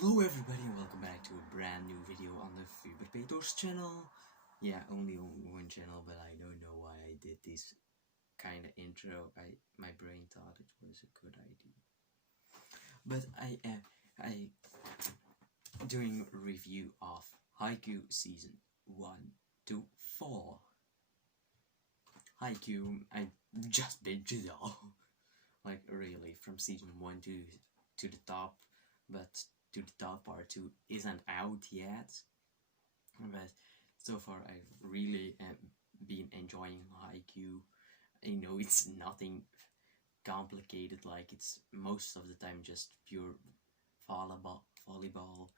Hello everybody and welcome back to a brand new video on the Favorite channel. Yeah, only on one channel, but I don't know why I did this kind of intro. My brain thought it was a good idea. But I am doing a review of Haikyu season 1 to 4. Haikyu, I just binged it all. Like really, from season 1 to the top, but to the top part 2 isn't out yet, but so far I've really been enjoying Haikyu. I know it's nothing complicated, like it's most of the time just pure volleyball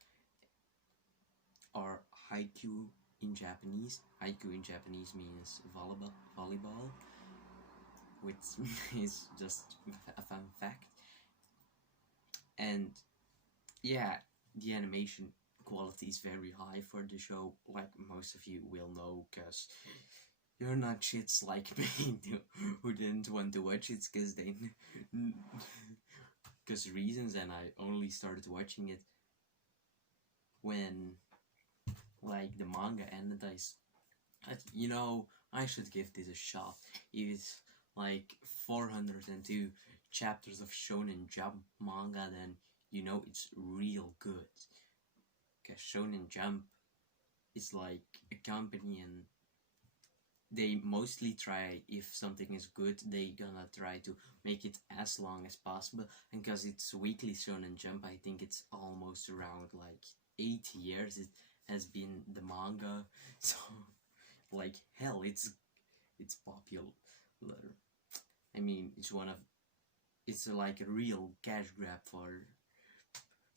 or Haikyu in Japanese. Haikyu in Japanese means volleyball, which is just a fun fact. And yeah, the animation quality is very high for the show, like most of you will know, because you're not shits like me who didn't want to watch it because reasons, and I only started watching it when like the manga ended. I should give this a shot. It's like 402 chapters of Shonen Jump manga, then you know it's real good. Because Shonen Jump is like a company, and they mostly try, if something is good, they gonna try to make it as long as possible. And because it's weekly Shonen Jump, I think it's almost around like 8 years it has been the manga. So like hell, it's popular. I mean, it's like a real cash grab for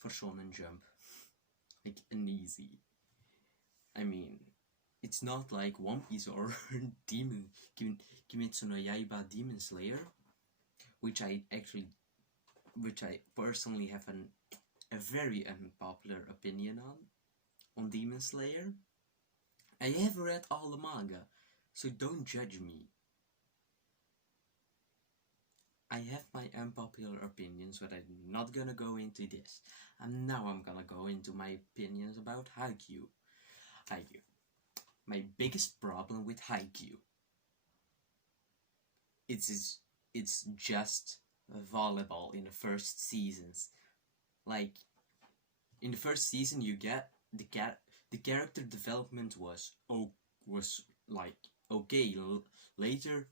Shonen Jump, like an easy. I mean, it's not like One Piece or Kimetsu no Yaiba Demon Slayer, which I personally have a very unpopular opinion on Demon Slayer. I have read all the manga, so don't judge me. I have my unpopular opinions, but I'm not gonna go into this. And now I'm gonna go into my opinions about Haikyu. My biggest problem with Haikyu, it's just volleyball in the first seasons. Like in the first season, you get the character development was like okay. Later,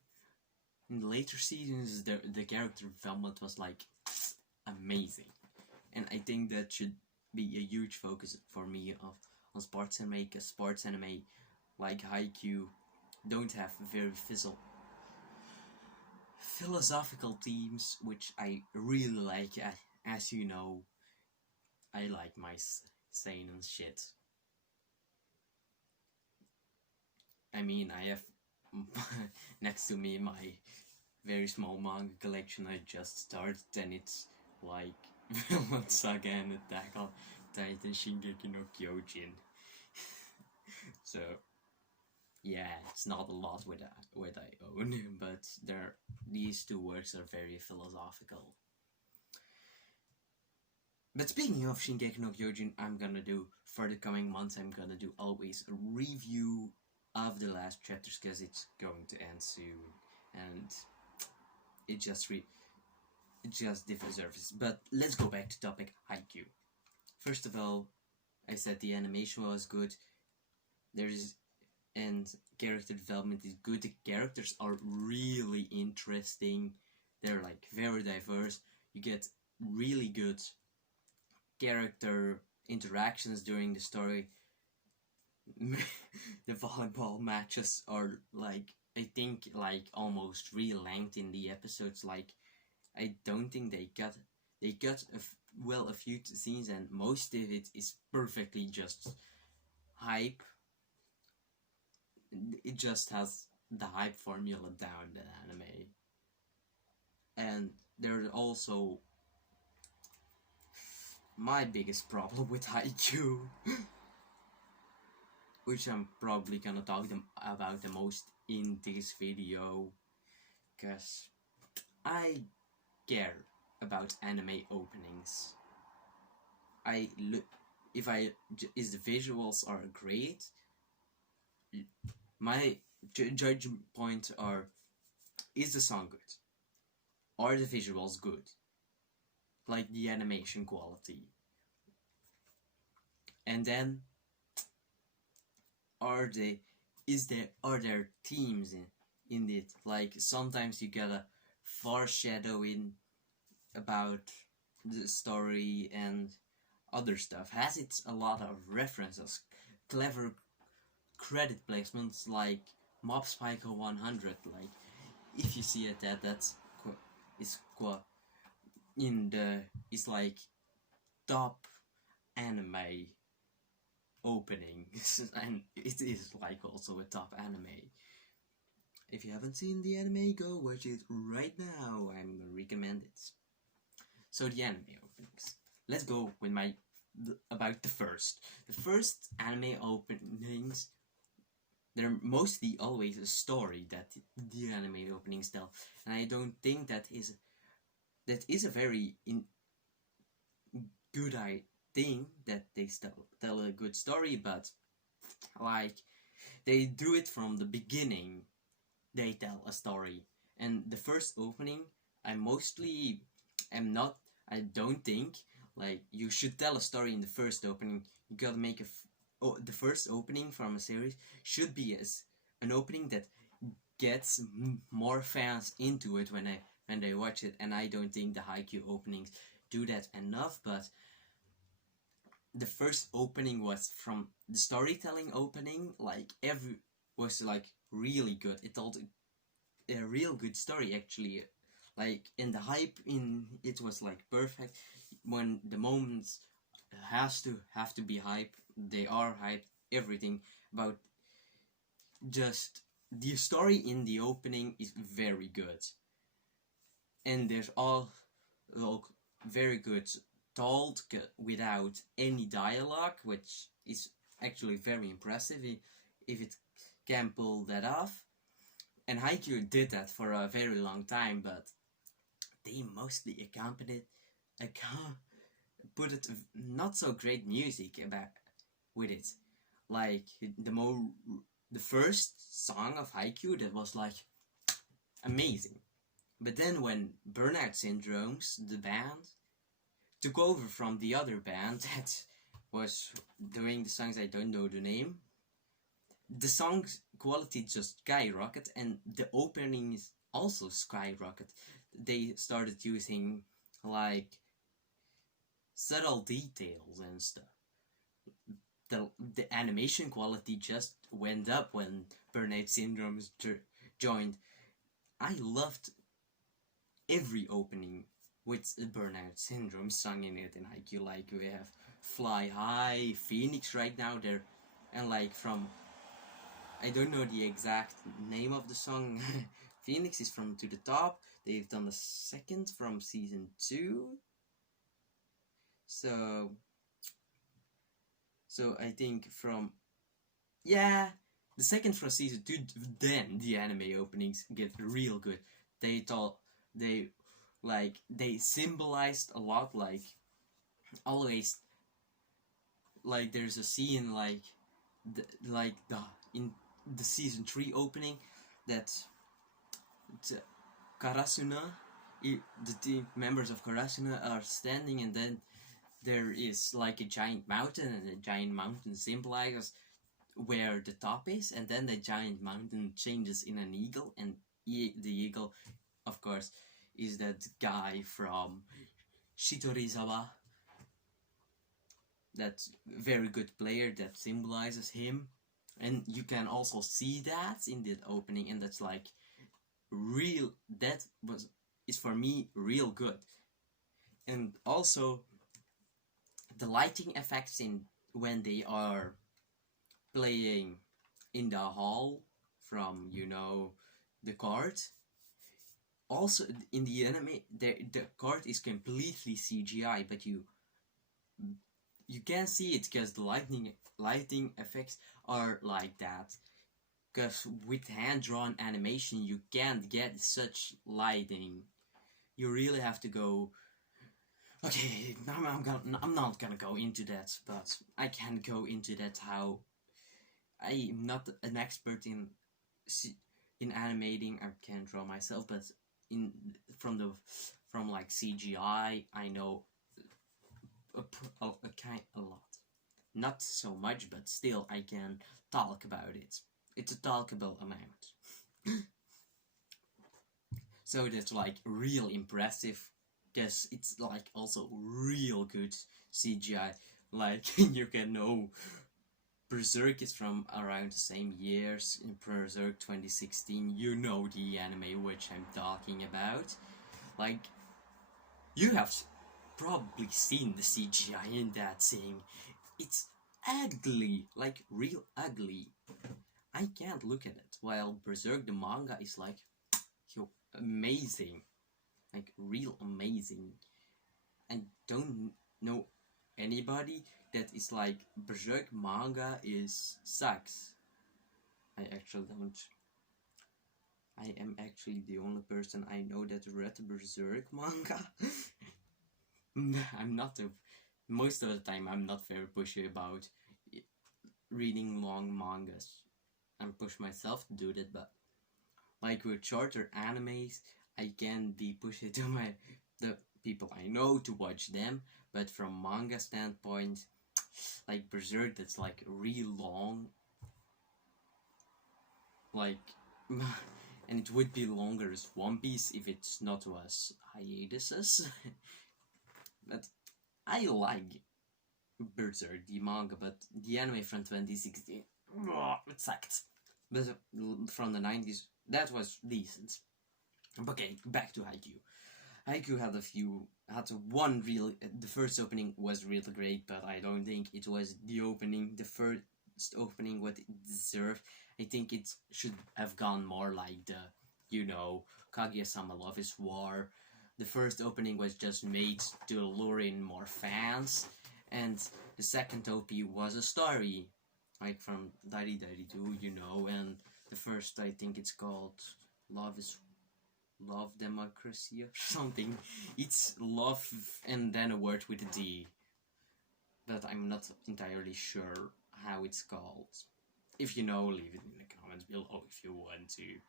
in the later seasons, the character development was like amazing, and I think that should be a huge focus for me on sports anime, because sports anime like Haikyu don't have very philosophical themes, which I really like. As you know, I like my seinen shit. I mean, I have next to me my very small manga collection I just started, and it's like Villain Saga and Attack on Titan, Shingeki no Kyojin. So yeah, it's not a lot what I own, but these two works are very philosophical. But speaking of Shingeki no Kyojin, I'm gonna do, for the coming months, I'm gonna do always a review of the last chapters, because it's going to end soon, and it just deserves. But let's go back to topic Haikyu. First of all, I said the animation was good. And character development is good. The characters are really interesting. They're like very diverse. You get really good character interactions during the story. The volleyball matches are like, I think, like almost real length in the episodes. Like, I don't think they cut a few scenes, and most of it is perfectly just hype. It just has the hype formula down, the anime. And there's also my biggest problem with Haikyu, which I'm probably gonna talk about the most in this video, because I care about anime openings. I look, if I is the visuals are great, my judgment points are, is the song good? Are the visuals good? Like the animation quality. And then are there themes in it? Like sometimes you get a foreshadowing about the story and other stuff. Has it a lot of references, clever credit placements like Mob Psycho 100. Like if you see it, that's is quite in the it's like top anime opening, and it is like also a top anime. If you haven't seen the anime, go watch it right now. I'm gonna recommend it. So the anime openings. Let's go with about the first. The first anime openings, they're mostly always a story that the anime openings tell, and I don't think that is a very good thing that they tell a good story, but like they do it from the beginning. They tell a story, and the first opening, I don't think like you should tell a story in the first opening. You gotta make the first opening from a series should be an opening that gets more fans into it when they watch it, and I don't think the Haikyu openings do that enough. But the first opening was from the storytelling opening, like was like really good. It told a real good story actually, like in the hype in it was like perfect. When the moments have to be hype, they are hype. Everything about just the story in the opening is very good, and there's all look very good told without any dialogue, which is actually very impressive if it can pull that off. And Haikyu did that for a very long time, but they mostly put it not so great music with it. Like the first song of Haikyu that was like amazing, but then when Burnout Syndromes, the band, took over from the other band that was doing the songs, I don't know the name, the song's quality just skyrocketed, and the openings also skyrocketed. They started using like subtle details and stuff. The animation quality just went up when Burnout Syndrome joined. I loved every opening with Burnout Syndrome sung in it in Haikyu. Like we have Fly High, Phoenix right now there, and like from, I don't know the exact name of the song. Phoenix is from To the Top. They've done a second from season 2. So I think from, yeah, the second from season 2, then the anime openings get real good. They symbolized a lot, like always, like there's a scene in the season 3 opening that Karasuna, the team members of Karasuna are standing, and then there is like a giant mountain, and the giant mountain symbolizes where the top is, and then the giant mountain changes in an eagle, and the eagle, of course, is that guy from Shitorizawa, that very good player that symbolizes him, and you can also see that in the opening, and that's like real. That is for me real good. And also the lighting effects in when they are playing in the hall from the card. Also in the anime, the card is completely CGI, but you can't see it because the lighting effects are like that. Because with hand-drawn animation, you can't get such lighting. You really have to go Okay, I'm not gonna go into that, but I can go into that how I'm not an expert in animating. I can draw myself, but in from like CGI, I know a lot. Not so much, but still I can talk about it. It's a talkable amount. So that's like real impressive, because it's like also real good CGI. Like you can know Berserk is from around the same years. In Berserk 2016, you know the anime which I'm talking about. Like, you have probably seen the CGI in that thing. It's ugly, like real ugly. I can't look at it. While Berserk the manga is like amazing, like real amazing. I don't know anybody that is like Berserk manga is sucks. I actually don't. I am actually the only person I know that read Berserk manga. I'm not most of the time I'm not very pushy about reading long mangas. I'm push myself to do that, but like with shorter animes, I can be pushy to the people I know to watch them. But from manga standpoint, like Berserk, that's like real long, like, and it would be longer as One Piece if it's not was hiatuses. But I like Berserk, the manga, but the anime from 2016, it sucked. But from the 90s, that was decent. Okay, back to Haikyu. Haikyu had one real, the first opening was really great, but I don't think it was the first opening what it deserved. I think it should have gone more like Kaguya-sama Love is War. The first opening was just made to lure in more fans, and the second OP was a story, like from Dari 2, and the first, I think it's called Love Democracy or something. It's love and then a word with a D, but I'm not entirely sure how it's called. If you know, leave it in the comments below if you want to.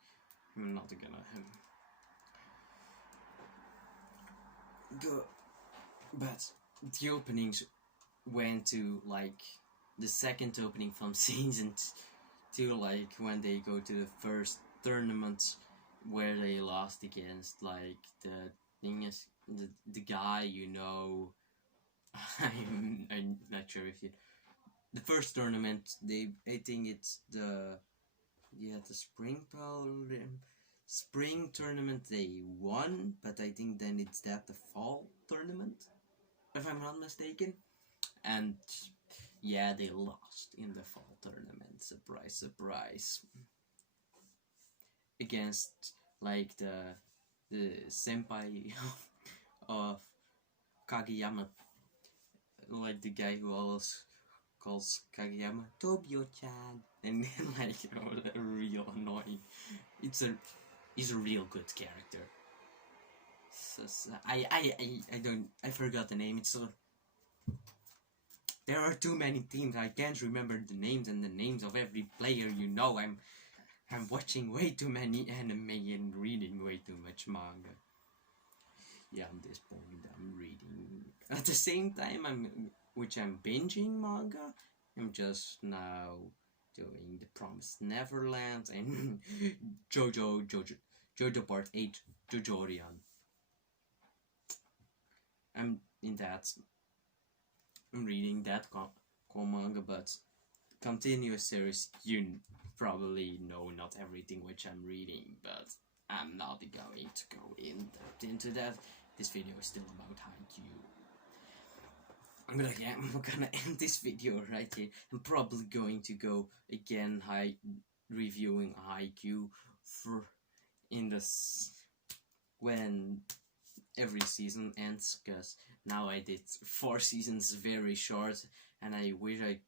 I'm not gonna go, but the openings went to like the second opening from season 2, like when they go to the first tournament where they lost against like the thing is the guy I'm not sure if you the first tournament I think it's the spring tournament they won, but I think then it's the fall tournament if I'm not mistaken, and yeah, they lost in the fall tournament, surprise, against like the senpai of Kageyama, like the guy who always calls Kageyama Tobio-chan, and then like real annoying. He's a real good character. So, I forgot the name. There are too many teams. I can't remember the names and the names of every player. I'm watching way too many anime and reading way too much manga. Yeah, at this point I'm reading. At the same time, I'm binging manga. I'm just now doing The Promised Neverland and JoJo Part 8, JoJorian. I'm reading that manga, but continuous series, you probably know not everything which I'm reading, but I'm not going to go into that. This video is still about Haikyu. But again, I'm gonna end this video right here. I'm probably going to go again reviewing Haikyu when every season ends, because now I did 4 seasons very short, and I wish I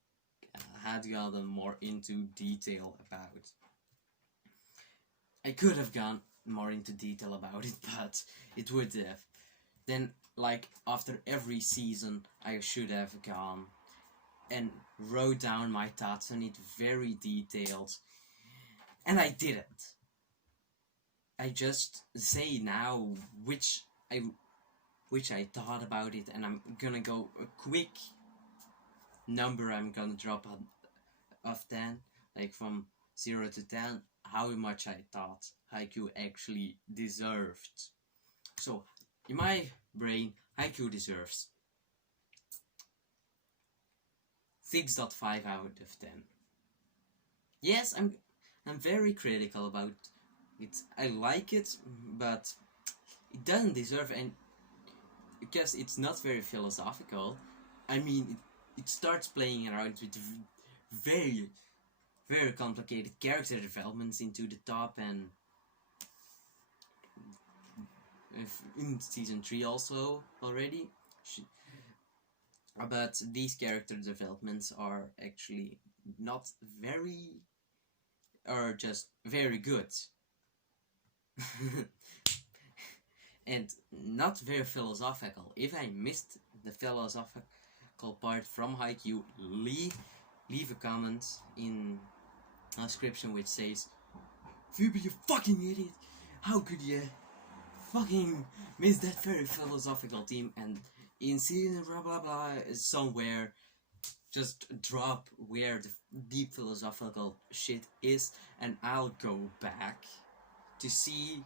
had gotten more into detail about it. I could have gone more into detail about it, but it would have. Then like after every season I should have gone and wrote down my thoughts on it, very detailed, and I didn't. I just say now which I thought about it, and I'm gonna go a quick number I'm gonna drop on of 10, like from 0 to 10, how much I thought Haikyu actually deserved. So, in my brain, Haikyu deserves 6.5 out of 10. Yes, I'm very critical about it. I like it, but it doesn't deserve any, because it's not very philosophical. I mean, it starts playing around with very, very complicated character developments into the top, and in season 3 also already. But these character developments are actually not very, or just very good. And not very philosophical. If I missed the philosophical part from Haikyu, leave a comment in a description which says, "Phoebe, you fucking idiot! How could you fucking miss that very philosophical theme?" And in season blah blah blah somewhere, just drop where the deep philosophical shit is, and I'll go back to see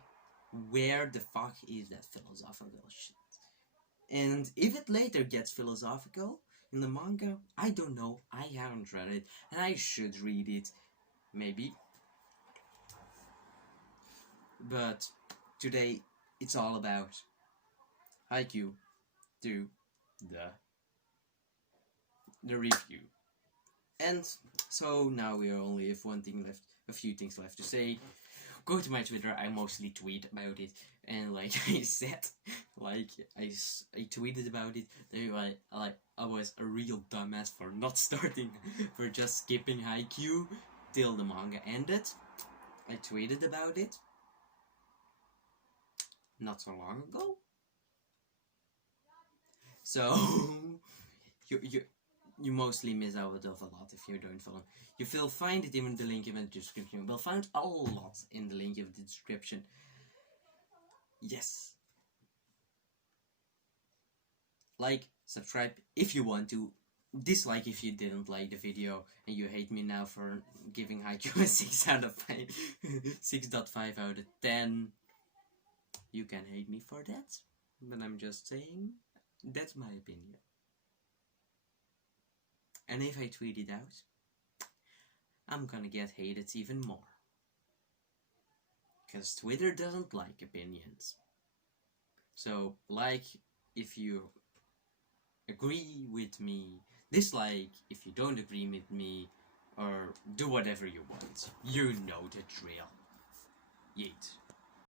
where the fuck is that philosophical shit. And if it later gets philosophical in the manga, I don't know. I haven't read it, and I should read it, maybe. But today it's all about Haikyu to the review. And so now we only have a few things left to say. Go to my Twitter, I mostly tweet about it, and like I said, like I tweeted about it, I was a real dumbass for not starting, for just skipping Haikyu till the manga ended. I tweeted about it not so long ago. So you mostly miss out of a lot if you don't follow. You will find it in the link in the description. You will find a lot in the link of the description. Yes. Like, subscribe if you want to. Dislike if you didn't like the video and you hate me now for giving Haikyu a 6 out of 5. 6.5 out of 10. You can hate me for that. But I'm just saying, that's my opinion. And if I tweet it out, I'm gonna get hated even more. Because Twitter doesn't like opinions. So, like if you agree with me, dislike if you don't agree with me, or do whatever you want. You know the drill. Yeet.